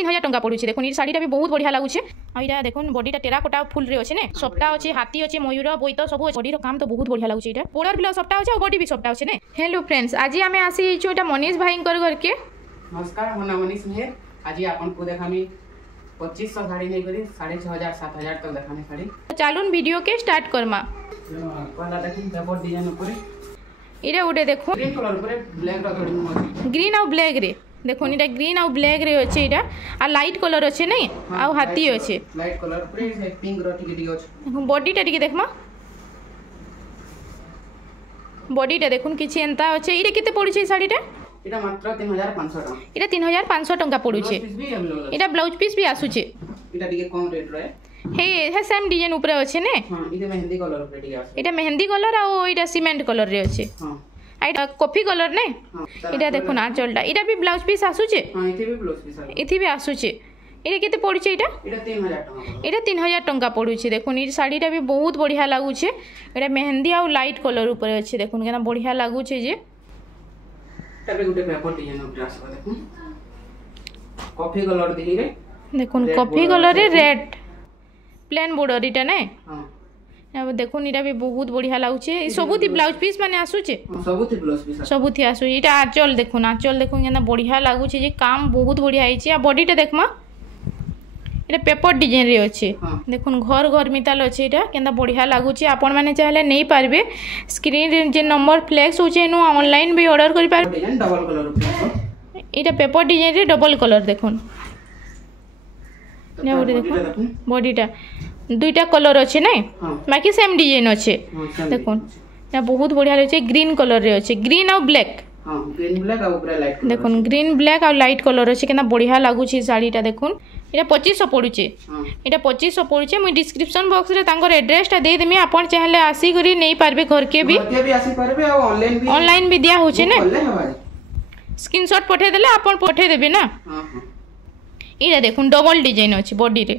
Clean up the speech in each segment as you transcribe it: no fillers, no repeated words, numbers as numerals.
3000 टंका पड़ुछि। देखुन ई साड़ीटा भी बहुत बढ़िया लागुछे। आ इटा देखुन बॉडीटा टेराकोटा फुल रे अछि ने, सपटा अछि, हाथी अछि, मयूर बोईत सब अछि। बॉडी रो काम तो बहुत बढ़िया लागुछि। इटा बॉर्डर भी सपटा अछि और बॉडी भी सपटा अछि ने। हेलो फ्रेंड्स, आज आमे आसी छु एटा मनीष भाईंकर घर के। नमस्कार, मोना मनीष मेहर। आज आपन को देखामी 2500 साड़ी नहीं करी 6500 7000 तक देखामी साड़ी। चालून वीडियो के स्टार्ट करमा। पहला देखिन पेपर डिजाइन ऊपर इटा उठे देखो ग्रीन कलर ऊपर ब्लैक रो थोड़ी मोची ग्रीन और ब्लैक रे। देखो इटा ग्रीन और ब्लैक रे अछि। इटा आ लाइट कलर अछि नै आ हाथी अछि। लाइट कलर ऊपर पिंक रो टिके टिके अछि। बॉडी टा टिके देखमा, बॉडी टा देखुन किछि एंता अछि। इटा केते पड़ुछि ई साड़ी टा? इटा मात्र 3500 टका। इटा 3500 टका पड़ुछि। इटा ब्लाउज पीस भी आसुछि। इटा टिके कम रेट रे। हे सेम डिजाइन ऊपर अछि ने। हां इटा मेहंदी कलर ऊपर टिके आसे। इटा मेहंदी कलर आ इटा सीमेंट कलर रे अछि। हां आइटा कॉफी कलर ने। इटा देखुन आंचलटा इटा भी ब्लाउज पीस आसुछि। हां इथे भी ब्लाउज पीस आसे। इथे भी आसुछि। इटा केते पड़ुछि? इटा 3000 टका। इटा 3000 टका पड़ुछि। देखुन ई साड़ीटा भी बहुत बढ़िया लागुछि। इटा मेहंदी आ लाइट कलर ऊपर अछि। देखुन केना बढ़िया लागुछि जे। तबे गुटे पेपर डिजाइन ऊपर आसे। देखुन कॉफी कलर दिही रे। देखुन कॉफी कलर रे रेड प्लेन बॉर्डर इटा नै। हां अब देखुन इटा भी बहुत बढ़िया लागुछि। ई सबुथि ब्लाउज पीस माने आसुछि। सबुथि ब्लाउज पीस सबुथि आसु। इटा आंचल देखुन केना बढ़िया लागुछि जे काम बहुत बढ़िया आइछि। आ बॉडीटा देखमा इटा पेपर डिजाइन रे अछि। देखुन घर घर मिताल अछि। इटा केना बढ़िया लागुछि। आपण माने चाहले नै पारबे स्क्रीन रे जे नंबर फ्लैक्स होचे नु ऑनलाइन भी ऑर्डर करि पार। डिजाइन डबल कलर ऊपर इटा पेपर डिजाइन रे डबल कलर देखुन ने। ओरे देखुन बॉडीटा दुईटा कलर अछि नै, बाकी सेम डिजाइन अछि। देखुन या बहुत बढ़िया रहै। ग्रीन कलर रे अछि, ग्रीन और ब्लैक। हां ग्रीन ब्लैक और ऊपर लाइट कलर। देखुन ग्रीन ब्लैक और लाइट कलर अछि। केना बढ़िया लागुछि साड़ीटा। देखुन इटा 2500 पड़ुछि। इटा 2500 पड़ुछि। मुई डिस्क्रिप्शन बॉक्स रे तांकर एड्रेस ता दे देमी। आपण चाहले आसी करी नै पारबे घर के भी आसी पारबे और ऑनलाइन भी दिया होछि ने। स्क्रीनशॉट पठे देले आपण पठे देबे ना। हां हां इटा देखुन डबल डिजाइन अछि बॉडी रे।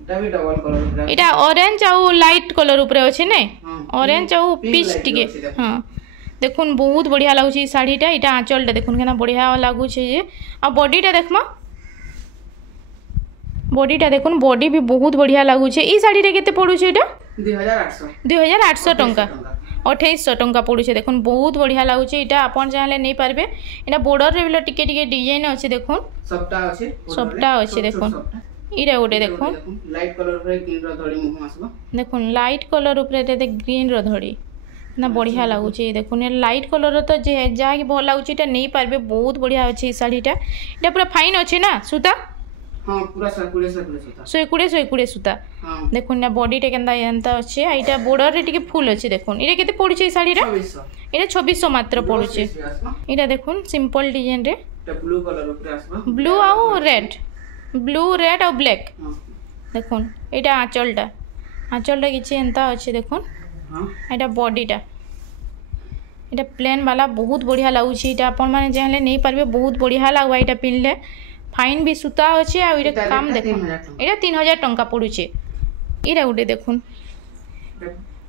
इटा भी डबल कलर। इटा ऑरेंज और लाइट कलर ऊपर अछि ने। ऑरेंज और पीच टिके। हां देखुन बहुत बढ़िया लागुछि साड़ीटा। इटा आंचलटा देखुन केना बढ़िया लागुछि जे। आ बॉडीटा देखमा, बॉडीटा देखुन बॉडी भी बहुत बढ़िया लागुछि। ई साड़ीटा केते पड़ुछि? इटा 2800 टंका 2800 टंका पड़ुछि। देखुन बहुत बढ़िया लागुछि। इटा आपण चाहले नै पारबे। इटा बॉर्डर रे बिलो टिके टिके डिजाइन अछि। देखुन सपटा अछि। देखुन इटा गोटे देखुन लाइट कलर रे ग्रीन रो धड़ी मुह आसबो। देखुन लाइट कलर ऊपर रे ग्रीन रो धड़ी ना बढ़िया लागुछि। देखुन ए लाइट कलर तो जे जा कि भल लागुछि। इटा नै पारबे बहुत बढ़िया अछि साड़ीटा। इटा पूरा फाइन अछि ना सूता। हां पूरा सर्कुलेट सूता। सोय सूता। हां देखुन ना बॉडी टे केंदा एंता अछि। इटा बॉर्डर रे टिके फुल अछि। देखुन इटा केते पड़ुछि ई साड़ीटा? 2600। इटा 2600 मात्र पड़ुछि। इटा देखुन सिंपल डिजाइन रे। इटा ब्लू कलर ऊपर आसबो। ब्लू और रेड, ब्लू रेड और ब्लैक। देखुन इटा आंचलटा किछि एंता अछि। देखुन हां इटा बॉडीटा इटा प्लेन वाला बहुत बढ़िया लागुछि। इटा आपण माने जानले नै पारबे बहुत बढ़िया लागबा। इटा पिनले फाइन भी सूता अछि। आ इटा काम देखुन इटा 3000 टंका पड़ुछि। इरा उडे देखुन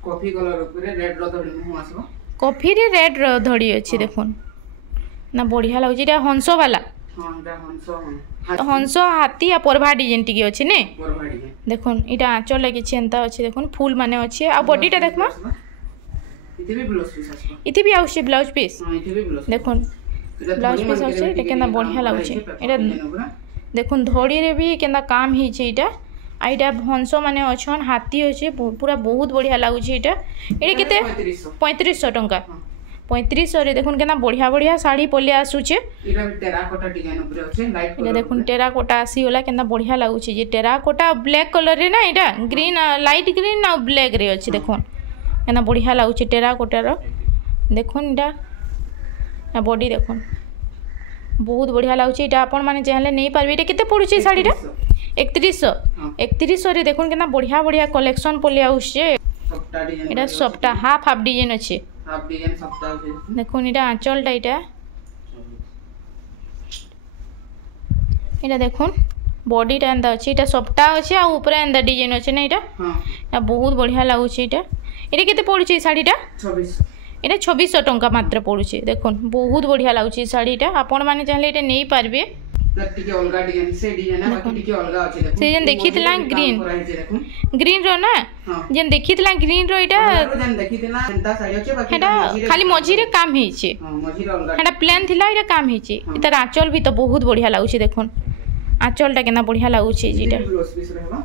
कॉफी कलर ऊपर रेड रो धड़ी मुह आसबो। कॉफी रे रेड रो धड़ी अछि। देखुन ना बढ़िया लागुछि। इटा हंस वाला। हां इटा हंस हाथी आ परभा डिजाइन टिके अछि ने। देखुन इटा आंचल लागि छै एंता अछि। देखुन फूल माने अछि। आ बॉडीटा देखमा इथे भी ब्लाउज पीस आसबो। इथे भी आउछि ब्लाउज पीस। हां इथे भी ब्लाउज देखुन ब्लाउज पीस आउछि। इटा केना बढ़िया लागुछि। इटा देखुन धड़ी रे भी केना काम हि छै। इटा आ इटा हंस माने अछन, हाथी अछि। पूरा बहुत बढ़िया लागुछि। इटा केते 3500 टंका 3500 रे। देखुन केना बढ़िया बढ़िया साड़ी पले आसुचे। इटा टेराकोटा डिजाइन ऊपर अछि। लाइट कलर देखुन टेराकोटा आसी होला केना बढ़िया लागुछि जे टेराकोटा ब्लैक कलर रे ना। इटा ग्रीन लाइट ग्रीन आ ब्लैक रे अछि। देखुन केना बढ़िया लागुछि टेराकोटा रो। देखुन इटा बॉडी देखुन बहुत बढ़िया लागुछि। इटा आपण माने चाहले नै पारबे। इटा केते पड़ुछि साड़ीटा? 3100 रे। देखुन केना बढ़िया बढ़िया कलेक्शन पले आउछि। सपटा डिजाइन इटा सपटा हाफ डिजाइन अछि। हाफ डिजाइन सपटा अछि। देखुन इटा आंचलटा इटा देखुन बॉडीटा एंदा अछि। इटा सपटा अछि आ ऊपर एंदा डिजाइन अछि ने। इटा हां बहुत बढ़िया लागुछि। इटा केते पड़ुछि साड़ीटा? 2600। इटा 2600 टंका मात्र पड़ुछि। देखुन बहुत बढ़िया लागुछि साड़ीटा। आपण माने चाहले इटा नै पारबे। टिके अलगा डिजाइन से डिजाइन है बाकी टिके अलगा अछि देखो से जन देखितला ग्रीन ग्रीन रो ना जन देखितला ग्रीन रो इटा जन देखितला एंता साड़ी अछि बाकी हेटा खाली मझी रे काम हिचे हां मझी रे अलगा हेटा प्लेन थिला इटा काम हिचे इतार आंचल भी तो बहुत बढ़िया लागुछि देखुन आंचलटा केना बढ़िया लागुछि जीटा ब्लाउज पीस रहबा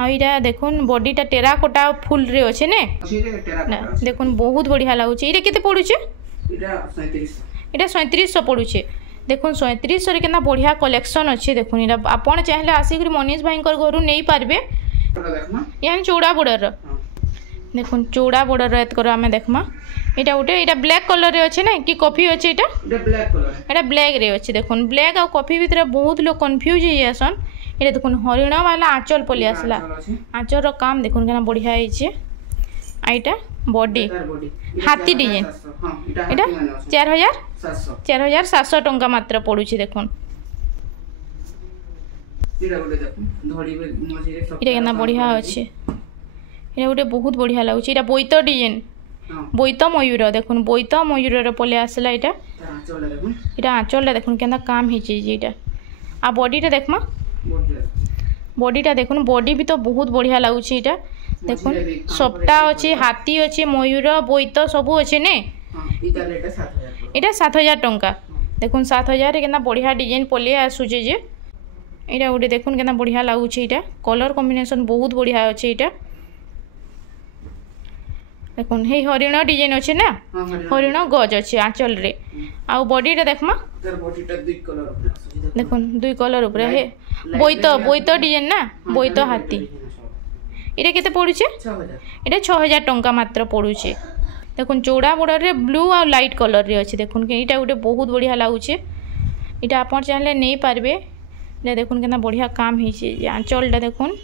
आ इटा देखुन बॉडीटा टेराकोटा फुल रे अछि ने देखुन बहुत बढ़िया लागुछि इटा केते पडुछि इटा 3700 इटा 3700 पडुछि देखुन 3700 रे केना बढ़िया कलेक्शन अछि देखुन इटा आपण चाहले आसी मनीष भाईकर घरु नै पारबे देखना यानी चौड़ा बॉर्डर देखुन चौड़ा बॉर्डर एत करो हमें देखमा इटा उठे इटा ब्लैक कलर रे अछि ना कि कॉफी अछि इटा ब्लैक कलर इटा ब्लैक रे अछि देखुन ब्लैक आ कॉफी भीतर बहुत लोग कंफ्यूज हो जासन इटा देखुन हरिण वाला आंचल पली आसला आंचल रो काम देखुन केना बढ़िया हिचे आइटा बॉडी हाथी डिजाइन इटा 4700 टंका मात्र पडुछि देखुन इटा केना बढ़िया अछि इटा गोटे बहुत बढ़िया लागुछि इटा बोईत डिजाइन बोईत मयूर देखुन बोईत मयूर रे पले आसला इटा इटा आंचलटा देखुन केना काम हिचे इटा आ बॉडीटा देखमा बॉडीटा देखुन बॉडी भी तो बहुत बढ़िया लागुछि इटा देखुन सबटा अछि हाथी अछि मयूर बोईत सब अछि ने इटा 7000 टंका देखुन 7000 रे केना बढ़िया डिजाइन पले आसुजे जे इटा गोटे देखुन केना बढ़िया लागुछि इटा कलर कॉम्बिनेशन बहुत बढ़िया अछि इटा देखुन हे हरिण डिजाइन अछि ना हरिण गज अछि आंचल रे आ बॉडीटा देखमा देखुन दुई कलर ऊपर हे बोईत डिजाइन ना बोईत हाथी इटा केते पडुचे 6000 इटा 6000 टंका मात्र पडुचे देखुन चौड़ा बॉर्डर रे ब्लू आ लाइट कलर रे अछि देखुन के इटा गोटे बहुत बढ़िया लागुचे इटा आपण चाहले नै पारबे इटा देखुन केना बढ़िया काम हिचे आंचलटा देखुन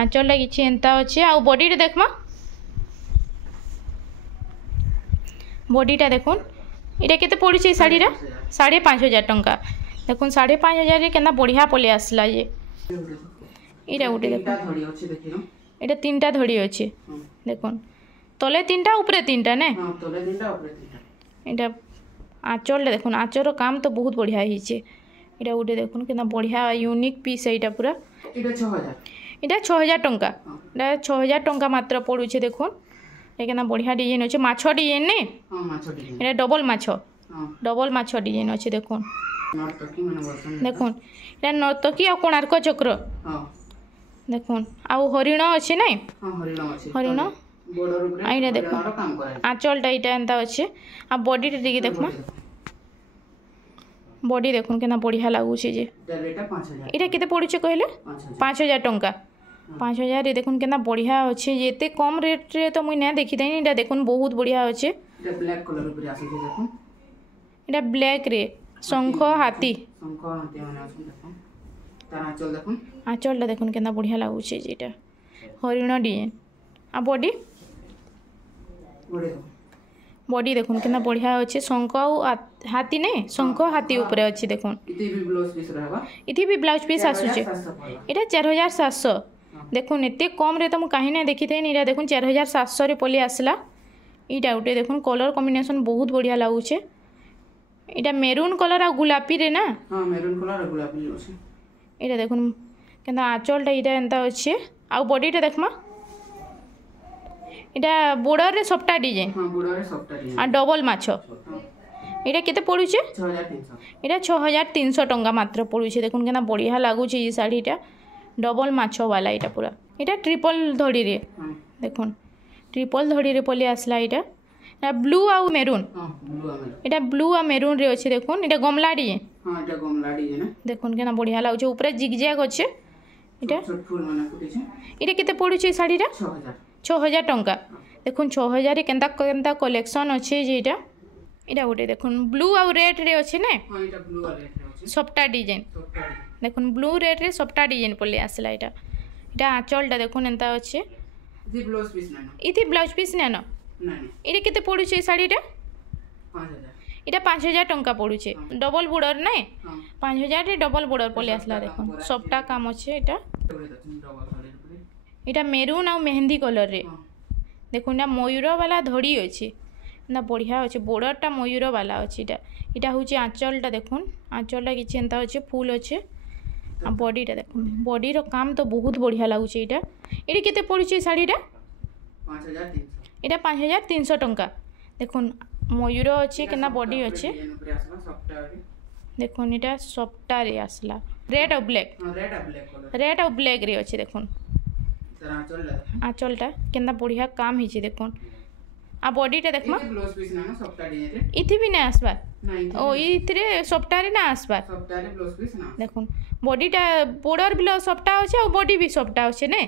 आंचलटा किछि एंता अछि आ बॉडीटा देखमा बॉडीटा देखुन इटा केते पडुचे साड़ी रा 5500 टंका देखुन 5500 रे केना बढ़िया पले आसला ये इटा गोटे देखुन इटा तीनटा धड़ी अछि देखुन तले तीनटा ऊपरे तीनटा ने हां तले तीनटा ऊपरे तीनटा इटा आंचल देखुन आंचल काम तो बहुत बढ़िया हिचे इटा गोटे देखुन केना बढ़िया यूनिक पीस एटा पूरा इटा 6000 टंका इटा 6000 टंका मात्र पडुचे देखुन ए केना बढ़िया डिजाइन अछि माछो डिजाइन ने हां माछो डिजाइन इटा डबल माछो डिजाइन अछि देखुन नर्तकी माने वर्तन देखुन इटा नर्तकी आ कोणार्क चक्र हां देखुन आ हरिण अछि नै हां हरिण अछि हरिण बॉर्डर ऊपर आइटा देखो काम करे आंचलटा इटा एंता अछि आ बॉडी टिके देखमा बॉडी देखुन केना बढ़िया लागुछि जे रेटा 5000 इटा केते पडुछि कहले 5000 टंका 5000 रे देखुन केना बढ़िया अछि एते कम रेट रे तो मुई नै देखि दैनी इटा देखुन बहुत बढ़िया अछि इटा ब्लैक कलर ऊपर आसी जे देखुन इटा ब्लैक रे शंख हाथी माने आछन देखुन तार आंचल देखुन आंचलटा देखुन केना बढ़िया लागुछि जे इटा हरिण डिजाइन आ बॉडी देखुन केना बढ़िया अछि शंख आ हाथी ने शंख हाथी ऊपर अछि देखुन इथि भी ब्लाउज पीस आसुचे इटा 4700 देखुन एते कम रे त मु काहे नै देखि थे इटा देखुन 4700 रे पली आसला इटा उटे देखुन कलर कॉम्बिनेशन बहुत बढ़िया लागुचे इटा मेरून कलर आ गुलाबी रे ना हां मेरून कलर आ गुलाबी अछि इटा देखुन केना आंचलटा इटा एंता अछि आ बॉडीटा देखमा इटा बॉर्डर रे सप्टा डिजाइन हां बॉर्डर रे सप्टा डिजाइन आ डबल माछो इटा केते पडुचे 6300 इटा 6300 टंका मात्र पडुचे देखुन केना बढ़िया लागुचे ई साड़ीटा डबल माछो वाला इटा पूरा इटा ट्रिपल धड़ी रे देखुन ट्रिपल धड़ी रे पले आसला इटा इटा ब्लू आ मेरून हां ब्लू आ मेरून इटा ब्लू आ मेरून रे अछि देखुन इटा गमला डिजाइन हां इटा गमला डिजाइन देखुन केना बढ़िया लागुचे ऊपर जिगजैग अछि इटा छोट फूल माने फुटिছে इटा केते पडुचे साड़ीटा 6000 टंका देखुन 6000 रे केनता केनता कलेक्शन अछि जेटा इटा गोटे देखुन ब्लू आ रेड रे अछि ने हां इटा ब्लू आ रेड रे अछि सप्टा डिजाइन देखुन ब्लू रेड रे सप्टा डिजाइन पले आसला इटा इटा आंचलटा देखुन एंता अछि इथि ब्लाउज पीस नैनो इथि ब्लाउज पीस नैनो नहीं इटा केते पडुचे साड़ीटा 5000 इटा 5000 टंका पडुचे डबल बॉर्डर नै हां 5000 रे डबल बॉर्डर पले आसला देखुन सप्टा काम अछि इटा इटा मेरून आ मेहंदी कलर रे देखुन ना मयूर वाला धड़ी अछि ना बढ़िया अच्छे बॉर्डरटा मयूर वाला अच्छे इटा हूँ आंचलटा देखुन आंचलटा कि एंता अच्छे फुल अच्छे आ बॉडीटा देखुन बॉडीर काम तो बहुत बढ़िया लगुचे ये केते पड़ुचे शाढ़ीटा 5300 এটা 5300 टंका देखुन मयूर अच्छे केना बॉडी अच्छे देखुन এটা সফটটা রে আসলা रेड और ब्लैक रेड और ब्लैक रे अच्छे देखुन आंचलटा केना बढ़िया काम हिचे देखुन आ बॉडीटा देखमा इथि भी ना आसबार ओ इथिरे सफ्टा रे ना आसबार देखुन बॉडीटा बॉर्डर भी सफ्टा अच्छे और बॉडी भी सफ्टा अच्छे ने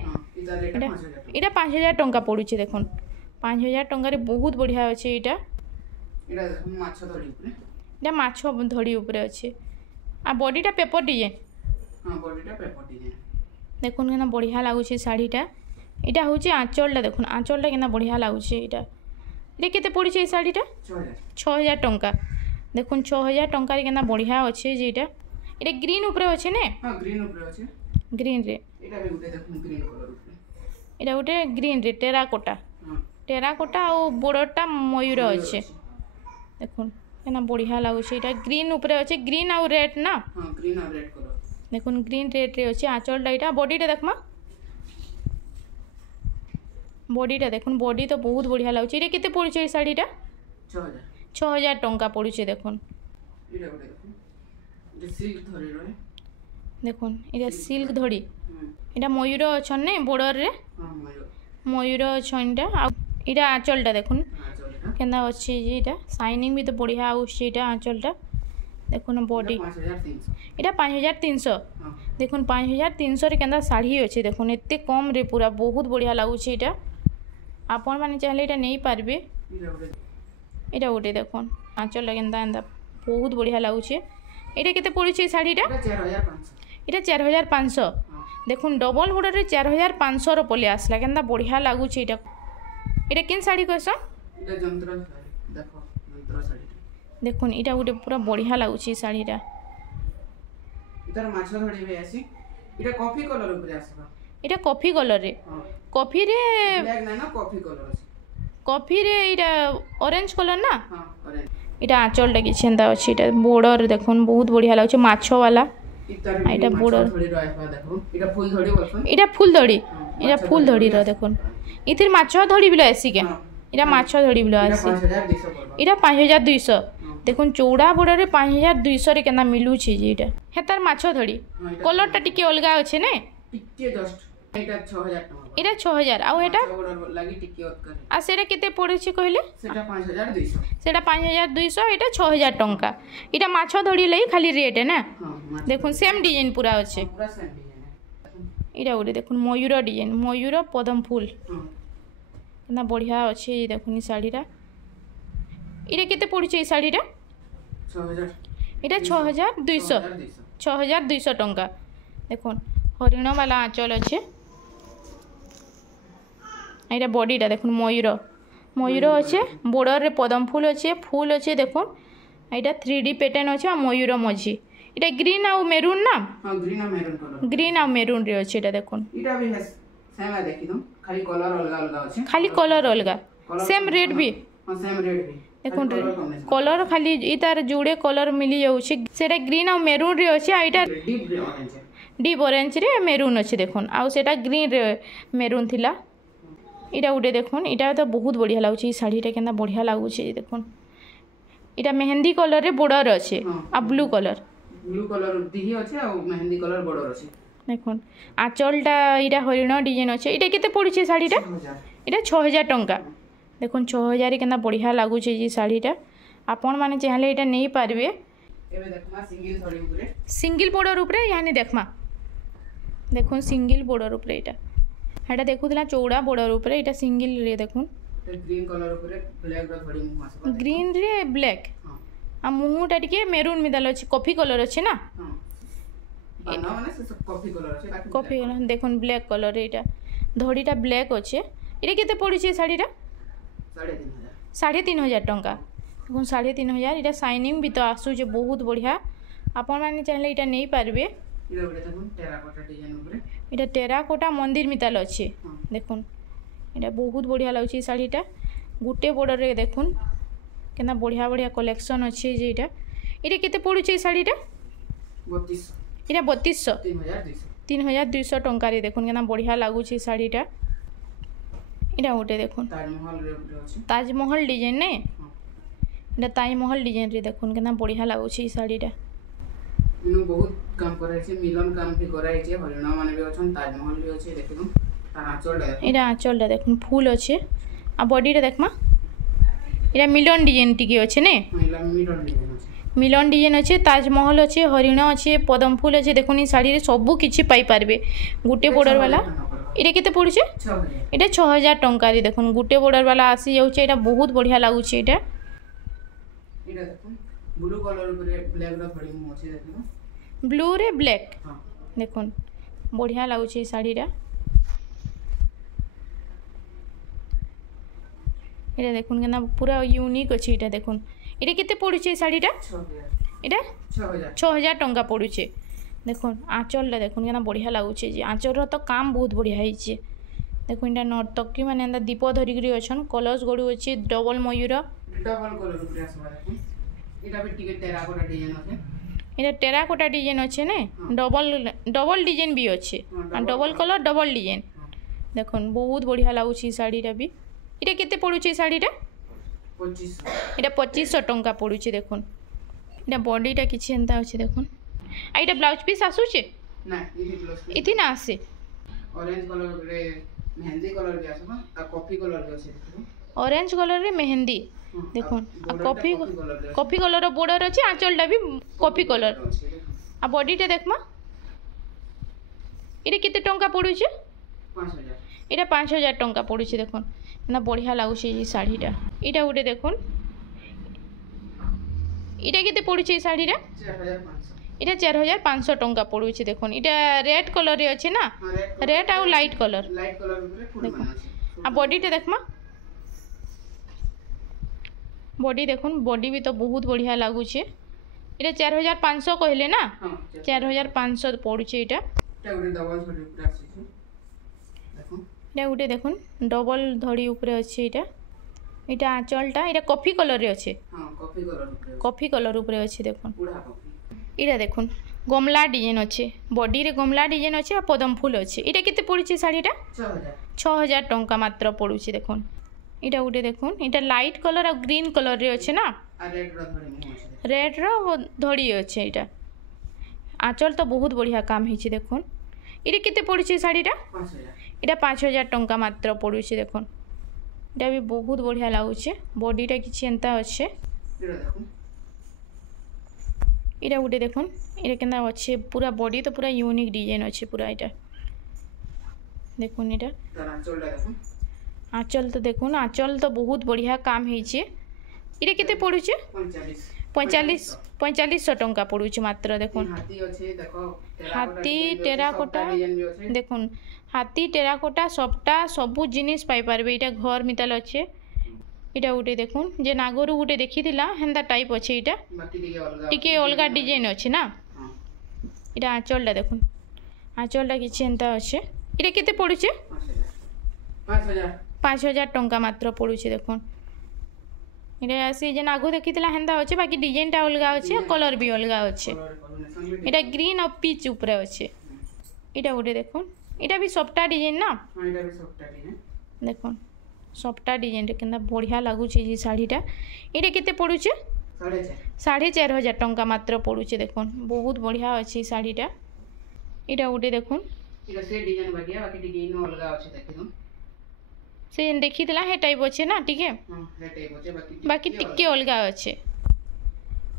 इटा 5000 टंका पड़ुचे देखुन 5000 टंका बहुत बढ़िया अच्छे इटा माछ धड़ी उपरे अच्छे आ बॉडीटा पेपर डिजाइन देखुन केना बढ़िया लगुचे शाढ़ीटा इटा हूँ आंचलटा देखुन आंचलटा केना बढ़िया लगुचे इटा ये केते पड़ुचे शाढ़ीटा 6000 टंका देखुन 6000 टंका केना बढ़िया अच्छे जेटा ये ग्रीन उपरे अच्छे ने ग्रीन रे इटा गोटे ग्रीन रे टेराकोटा और बॉर्डरटा मयूर अच्छे देखुन केना बढ़िया लगुचे इटा ग्रीन उपरे अच्छे ग्रीन और रेड ना देखुन ग्रीन रेड रे अच्छे आंचलटा इटा बॉडीटा देखमा बॉडीटा देखुन बॉडी तो बहुत बढ़िया लगुचे ये केते पड़ुचे शाढ़ीटा 6000 टंका पड़ुचे देखुन देखुन इटा सिल्क धड़ी इटा मयूर अछन ने बॉर्डर रे मयूर अछन इटा आंचलटा देखुन केना अच्छे इटा शाइनिंग भी तो बढ़िया आउछे इटा आंचलटा देखुन बॉडी इटा 5300 देखुन 5300 रे केना साड़ी अच्छे देखुन एते कम रे पूरा बहुत बढ़िया लगुचे इटा आपण माने चाहले इटा नहीं पारबे इटा गोटे देखुन आंचलटा केनता एंता बहुत बढ़िया लगुचे इटा केते पड़ुचे शाढ़ीटा इटा 4500 देखुन डबल बॉर्डर रे 4500 रो पले आसला केनता बढ़िया लगुचे इटा किन साड़ी कहसन देखुन इटा गोटे पूरा बढ़िया लगुचे शाढ़ीटा इटा कॉफी कलर रे कॉफी रे कॉफी रे इटा ऑरेंज कलर ना इटा आंचलटा कि एंता अच्छे इटा बॉर्डर देखुन बहुत बढ़िया लगुचे माछ वाला इटा बॉर्डर इटा फुल धड़ी रो देखुन इथिर माछ धड़ी बिलो आसी के इटा माछ धड़ी बिलो आसी इटा 5200 देखुन चौड़ा बॉर्डर रे 5200 रे केना मिलुची जे इटा हेतार माछ धड़ी कलरटा टिके अलगा अच्छे ने इटा 6000 आ एटा आ सेटा केते पड़ुची कहले सेटा 5200 एटा 6000 टंका इटा माछ धड़ी लई खाली रेट है ना देखुन सेम डिजाइन पूरा अच्छे इटा गोटे देखुन मयूर डिजाइन मयूर पदम फूल केना बढ़िया अच्छे ये देखुन शाढ़ीटा इटा केते पड़ुची शाढ़ीटा 6000 इटा 6200 टंका देखुन हरिण वाला आंचल अच्छे यहाँ बॉडीटा देखुन मयूर अच्छे बॉर्डर रे पदम फूल अच्छे देखुन यहाँ 3D पैटर्न अच्छे मयूर मझी इटा ग्रीन आउ मेरून ना ग्रीन आउ मेरून रे अच्छे इटा देखुन खाली कलर अलगा सेम रेट भी देखुन कलर खाली इतार जोड़े कलर मिली जाउछे सेटा ग्रीन आउ मेरून रे अच्छे आइटा डीप ऑरेंज रे मेरून अच्छे देखुन आउ सेटा ग्रीन रे मेरून थिला इटा गोटे देखुन इटा तो बहुत बढ़िया लगुचे शाढ़ीटा केना बढ़िया लगुचे देखुन इटा मेहंदी कलर रे बॉर्डर अच्छे आ ब्लू कलर दिही अच्छे आ मेहंदी कलर बॉर्डर अच्छे देखुन आंचलटा इटा हरिण डिजाइन अच्छे इटा केते पड़ुचे शाढ़ीटा इटा 6000 टंका देखुन 6000 केना बढ़िया लगुचे जे शाढ़ीटा आपण माने चाहले इटा नहीं पारबे एबे देखमा सिंगल बॉर्डर ऊपर यानी देखमा देखुन सिंगल बॉर्डर ऊपर इटा हेटा देखुला चौड़ा बॉर्डर ऊपर इटा सिंगल रे देखुन ग्रीन कलर ऊपर ब्लैक रो थोड़ी मुंह आसे ग्रीन रे ब्लैक आ मुंहटा टिके मेरून मिदाल अछि कॉफी कलर अछि ना बाना माने से कॉफी कलर अछि कॉफी कलर देखुन ब्लैक कलर रे इटा धड़ीटा ब्लैक अछि इटा केते पड़ुछि साड़ीटा 3500 टंका देखुन 3500 इटा शाइनिंग भी तो आसु जे बहुत बढ़िया आपण माने चाहले इटा नहीं पारबे इटा टेराकोटा मंदिर मिताल अच्छे देखुन इटा बहुत बढ़िया लगुच शाढ़ीटा गोटे बॉर्डर रे देखुन केना बढ़िया बढ़िया कलेक्शन अच्छे जे इटा केते पड़ुचे शाढ़ीटा 3200 इटा 3200 3200 3200 टंका देखुन केना बढ़िया लगुच शाढ़ीटा इटा गोटे देखुन ताजमहल रे अछि ताजमहल डिजाइन ने हाँ। इटा ताजमहल डिजाइन रे देखुन केना बढ़िया लगुच शाढ़ीटा इनु बहुत काम कराई छे मिलन काम भी कराई छे हरिणा माने भी अछन ताजमहल भी अछि देखिनु तार आंचल इटा आंचलटा देखुन फूल अच्छे आ बॉडीटा देखमा इटा मिलन डिजाइन टिके अच्छे ने मिलन डिजाइन अछि मिलन डिजाइन अच्छे ताजमहल अच्छे हरिण अच्छे पदम फूल अच्छे देखुन ई शाढ़ी रे सब किछि पाई पारबे गुटे बॉर्डर वाला इटा केते पड़ुचे 6000 इटा 6000 टंका रे देखुन गुटे बॉर्डर वाला आसी जाउचे इटा बहुत बढ़िया लागुचे इटा इटा देखुन ब्लू कलर ऊपर ब्लैक रो थोड़ी मु अछि देखिनु ब्लू रे ब्लैक हां देखुन बढ़िया लागुचे ई शाढ़ी रा इटा देखुन केना पूरा यूनिक अछि इटा देखुन इटा केते पड़ुचे शाढ़ीटा 6000 इटा 6000 6000 टंका पड़ुचे देखुन आंचलटा देखुन केना बढ़िया लागुचे जे आंचलर तो काम बहुत बढ़िया ହେଇचे देखुन इटा नर्तकी माने एंदा दीप धरिकरी अछन कलश गड़ू अछि डबल मयूर डबल कलर ऊपर आसबा देखुन इटा भी टिके टेराकोटा डिजाइन अछि इटा टेराकोटा डिजाइन अच्छे ने डबल डिजाइन भी अच्छे डबल कलर डबल डिजाइन देखुन बहुत बढ़िया लागुची शाढ़ीटा भी इटा केते पड़ुची शाढ़ीटा 2500 इटा 2500 टंका पड़ुची देखुन इटा बॉडीटा किछि एंता अछि देखुन आ इटा ब्लाउज पीस आसुचे ना इति प्लस इति ना आसे ऑरेंज कलर रे मेहंदी कलर भी आसबा आ कॉफी कलर भी अछि ऑरेंज कलर रे मेहंदी देखुन कॉफी कलर बॉर्डर अछि आंचलटा भी कॉफी कलर आ बॉडीटा देखमा इटा केते टंका पड़ुचे 5000 इटा 5000 टंका पड़ुचे देखुन ना बढ़िया लागुचे ई शाढ़ीटा इटा गोटे देखुन इटा केते पड़ुचे ई शाढ़ीटा 4500 इटा 4500 टंका पड़ुचे देखुन इटा रेड कलर रे अछि ना रेड आ लाइट कलर ऊपर फुल बना अछि आ बॉडीटा देखमा बॉडी देखुन बॉडी भी तो बहुत बढ़िया लागुचे इटा 4500 कहले ना हां 4500 पड़ुचे इटा इटा गोटे डबल थोड़ी ऊपर अछि देखुन इटा गोटे देखुन डबल धड़ी ऊपर अछि इटा इटा आंचलटा इटा कॉफी कलर रे अछि हां कॉफी कलर ऊपर अछि देखुन पूरा कॉफी इटा देखुन गमला डिजाइन अच्छे बॉडी रे गमला डिजाइन अच्छे आ पदम फूल अच्छे इटा केते पड़ुची शाढ़ीटा 6000 टंका मात्र पड़ुची देखुन इटा गोटे देखुन इटा लाइट कलर आ ग्रीन कलर रे अच्छे ना आ रेड रो थोड़ी मु अछि रेड रो धड़ी अच्छे इटा आंचल तो बहुत बढ़िया काम हिची देखुन इटा केते पड़ुची शाढ़ीटा 5000 इटा 5000 टंका मात्र पड़ुची देखुन इटा भी बहुत बढ़िया लागुचे बॉडीटा किछि एंता अच्छे इटा देखुन इटा गोटे देखुन इटा केना अच्छे पूरा बॉडी तो पूरा यूनिक डिजाइन अच्छे पूरा इटा देखुन इटा तार आंचलटा देखुन आंचल तो देखुन आंचल तो बहुत बढ़िया काम ହେଇଛେ इटा केते पड़ुचे 4500 टंका पड़ुचे मात्र देखुन हाथी अछि देखो हाथी टेराकोटा देखुन हाथी टेराकोटा सबटा सबु जिनिस पाई पारबे इटा घर मिताल अच्छे इटा गोटे देखुन जे नागरू गोटे देखिथिला हेंदा टाइप अच्छे इटा टिके अलगा डिजाइन अच्छे ना इटा आंचलटा देखुन आंचलटा किछि एंता अच्छे इटा केते पड़ुचे 5000 टंका मात्र पड़ुचे देखुन इटा से जे नागो देखिथिला हेंदा अच्छे बाकी डिजाइनटा अलगा अच्छे कलर भी अलगा अच्छे इटा ग्रीन और पीच ऊपर अच्छे इटा गोटे देखुन इटा भी सफ्टा डिजाइन ना हां इटा भी सफ्टा डिजाइन देखुन सफ्टा डिजाइन रे केना बढ़िया लागुचे जी साड़ीटा इटा केते पड़ुचे 4500 टंका मात्र पड़ुचे देखुन बहुत बढ़िया अच्छे साड़ीटा इटा गोटे देखुन इटा से डिजाइन बाकी डिजाइन अलगा अच्छे देखिनु से देखिथिला हे टाइप अच्छे ना ठीक है हां हे टाइप अच्छे बाकी टिके अलगा अच्छे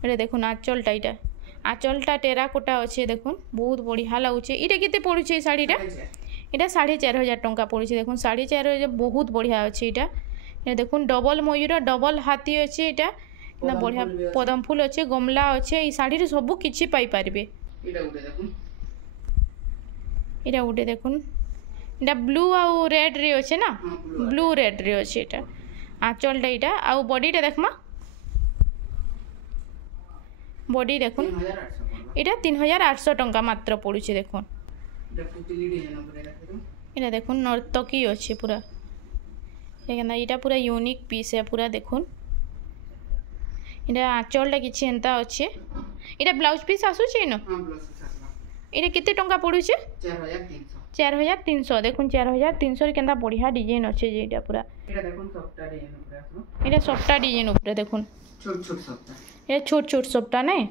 रे देखुन आंचलटा इटा आंचलटा टेराकोटा अच्छे देखुन बहुत बढ़िया लागुचे इटा केते पड़ुचे साड़ीटा इटा 4500 टंका पड़ुचे देखुन 4500 बहुत बढ़िया अच्छे इटा देखुन डबल मयूर डबल हाथी अच्छे इटा ना बढ़िया पदम फूल अच्छे गमला अच्छे ई साड़ी रे सब किछि पाई पारबे इटा गोटे देखुन इटा ब्लू आउ रेड रे अच्छे ना ब्लू रेड रे अच्छे इटा आंचलटा इटा आउ बॉडीटा देखमा बॉडी देखुन इटा 3800 टंका मात्र पड़ुचे देखुन इटा देखुन नर्तकी अच्छे पूरा इटा पूरा यूनिक पीस है पूरा देखुन এটা আঁচলটা কিছু এন্তা আছে। এটা ব্লাউজ পিস আসুছে ন? हां ब्लाउज पीस आसला এটা কেতে টঙ্কা পড়ুছে? 4300 4300। দেখুন 4300 রে কেনতা বঢ়িয়া ডিজাইন আছে যে এটা পুরা। এটা দেখুন সবটা ডিজাইন উপরে আসলো। এটা সবটা ডিজাইন উপরে দেখুন। ছোট ছোট সবটা। এটা ছোট ছোট সবটা নাই।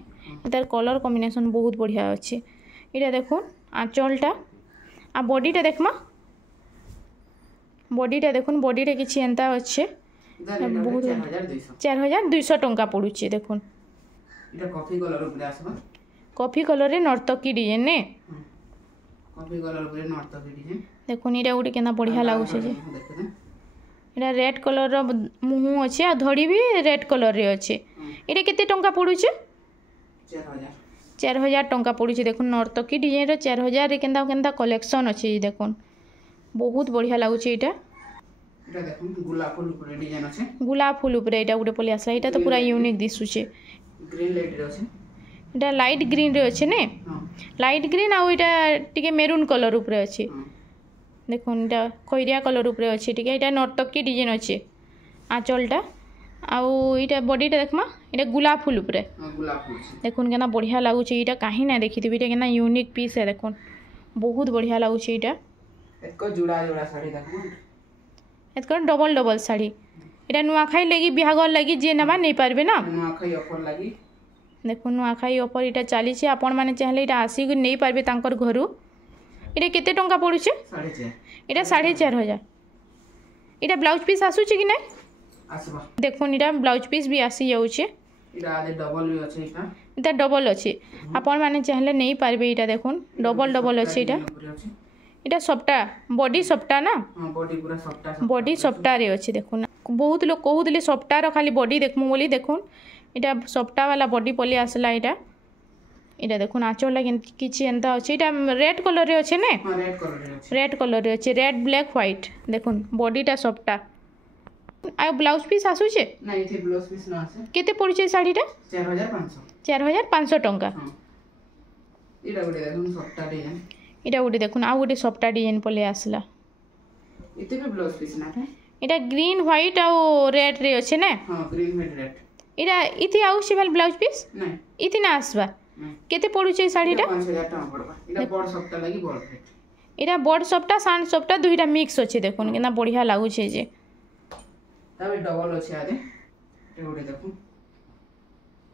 এটার কলর কম্বিনেশন বহুত বঢ়িয়া আছে। এটা দেখুন আঁচলটা আর বডিটা দেখমা। বডিটা দেখুন, বডিটা কিছু এন্তা আছে। বহুত 4200 4200 টঙ্কা পড়ুছে দেখুন। এটা কফি কালার উপরে আসলো। কফি কালারে নর্তকী ডিজাইন নে। কফি কালার উপরে নর্তকী ডিজাইন। দেখুন এটা গোটে কেনা বঢ়িয়া লাগুছে যে। দেখুন এটা রেড কলর মুহু আছে আর ধড়ি भी রেড কলর রে আছে। এটা কেতে টঙ্কা পড়ুছে? 4000 4000 টঙ্কা পড়ুছে। দেখুন নর্তকী ডিজাইনর 4000 রে কেনতা কেনতা কলেকশন আছে এই দেখুন। বহুত বঢ়িয়া লাগুছে এটা। এটা দেখুন গোলাপ ফুল উপরে ডিজাইন আছে। গোলাপ ফুল উপরে এটা গোটে পলি আসলা। এটা তো পুরা ইউনিক দিশুছে। গ্রিন লাইট রে আছে। এটা লাইট গ্রিন রে আছে নে। हां লাইট গ্রিন আর এটা টিকে মেরুন কলর উপরে আছে। দেখুন এটা খৈরিয়া কলর উপরে আছে টিকে। এটা নর্তকী ডিজাইন আছে আঁচলটা। আউ এটা বডিটা দেখমা। এটা গোলাপ ফুল উপরে। हां গোলাপ ফুল আছে। দেখুন কেনা বঢ়িয়া লাগুছে। এটা কাহি না দেখিথিবি। এটা কেনা ইউনিক পিস है দেখুন। বহুত বঢ়িয়া লাগুছে এটা। একো জোড়া জোড়া শাড়ি দেখুন। এতক ডবল ডবল শাড়ি। এটা নুয়াখাই লাগি বিহাঘর লাগি যে নেবা নেই পারবে না। নুয়াখাই অফর লাগি। দেখুন নুয়াখাই অফর এটা চালিছে। আপন মানে চাইলে এটা আসি নেই পারবে তাঙ্কর ঘরু। এটা কেতে টঙ্কা পড়ুছে? 4.5 এটা 4500। এটা ব্লাউজ পিস আসুছে কি নাই? আসবা। দেখুন এটা ব্লাউজ পিস भी আসি যাচ্ছে। এটা আদে ডবল भी আছে এটা। এটা ডবল আছে। আপন মানে চাইলে নেই পারবে এটা দেখুন। ডবল ডবল আছে এটা। এটা সবটা বডি সবটা না? हां बॉडी पूरा सॉफ्ट बॉडी सफ्टा रे अच्छे देखुन। बहुत लोग कहते सफ्टार खाली बॉडी देखमु बोली देखुन। इटा सफ्टा वाला बॉडी पलि आसला। इटा इटा देखुन आँचलटा किछि एंता अच्छे। इटा रेड कलर रे अच्छे ने? हां रेड कलर रे আছে। रेड कलर रे अच्छे। रेड ब्लैक व्हाइट देखुन बॉडीटा सफ्टा। आ ब्लाउज पीस आसुचे? না এতে ব্লাউজ পিস না আছে। केते पड़ुचे शाड़ीटा? 4500 4500 टंका। हां এটা গোটে দেখুন সফটটা ডিজাইন। इटा गोटे देखुन आ गोटे सफ्टा डिजाइन पलि आसला। এতে भी ব্লাউজ পিস না থাকে। इटा ग्रीन व्हाइट आ रेड रे अच्छे ने? हां ग्रीन विथ रेड। इटा इथि आउछि वाला ब्लाउज पीस? नहीं इथि ना आसबा। नहीं केते पड़ुचे शाड़ीटा? 5000 টাকা পড়বা। এটা বড় সফটটা লাগি বড় ফিট। এটা বড় সবটা সান সবটা দুইটা মিক্স আছে দেখুন কেনা বঢ়িয়া লাগুছে যে। তবে ডবল আছে আদে। এটা গোটে দেখুন।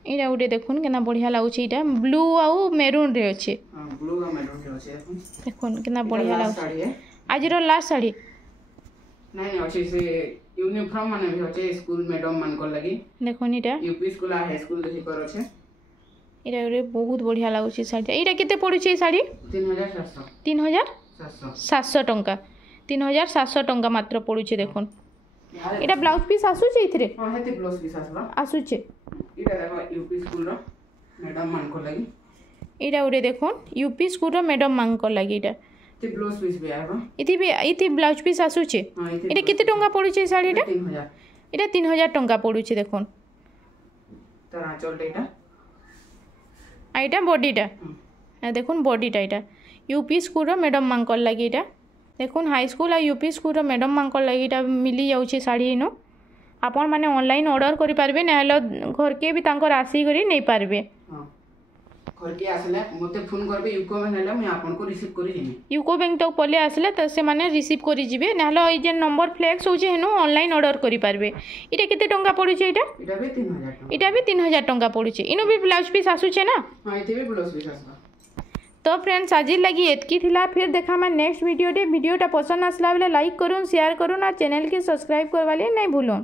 এটা গোটে দেখুন কেনা বঢ়িয়া লাগুছে। এটা ব্লু আউ মেরুন রে আছে। हां ब्लू का मैरून रे আছে দেখুন। দেখুন কেনা বঢ়িয়া লাগুছে। শাড়ি है। আজর লাস্ট শাড়ি। नहीं अच्छे से यूनिफॉर्म माने भी अच्छे स्कूल मैडम मान को लगी। দেখুন এটা यूपी स्कूल आ हाई स्कूल देखि कर আছে। এটা গোটে বহুত বঢ়িয়া লাগুছে শাড়িটা। এটা কেতে পড়ুছে এই শাড়ি? 3700 3700 টঙ্কা। 3700 টঙ্কা মাত্র পড়ুছে দেখুন। এটা ব্লাউজ পিস আসুছে এইথিরে? हां हेते ब्लाउज पीस आसला। আসুছে। এটা দেখো यूपी स्कूल रो मैडम मान को लगी। এটা গোটে দেখুন यूपी स्कूल रो मैडम मांग লাগি এটা। ते ब्लाउज पीस भी आबा। ইথি ব্লাউজ পিস আসুছে। हां इथे এটা কেতে টঙ্কা পড়ুছে এই শাড়িটা? 3000 এটা 3000 টঙ্কা পড়ুছে দেখুন। তার আঁচলটা এটা। আর এটা বডিটা। দেখুন বডিটা এটা यूपी स्कूल मैडम मांकर लगी এটা। দেখুন হাই স্কুল আর यूपी स्कूल मैडम मांकर लगी এটা मिली जाउछे शाड़ी इनो। आपण माने ऑनलाइन ऑर्डर करि पारबे नहले घर के भी तांकर आसी करी नहीं पारबे। हां घर के आसले मते फोन करबे यूको में हेले मैं आपन को रिसीव करि जिमी। यूको बैंक तक पले आसले त से माने रिसीव करि जिबे नहले ए जे नंबर फ्लेक्स होचे हेनु ऑनलाइन ऑर्डर करि पारबे। इटा केते टंका पड़ुचे इटा? इटा भी 3000 टका। इटा भी 3000 टंका पड़ुचे। इनो भी ब्लाउज पीस आसुचे ना? हां इते भी ब्लाउज पीस आसबा। तो फ्रेंड्स आज लगी एतकी थिला। फिर देखा मैं नेक्स्ट वीडियोटे। वीडियोटा पसंद आसला बेले लाइक करूँ शेयर करूँ और चैनल के सब्सक्राइब करवा नहीं भूलूँ।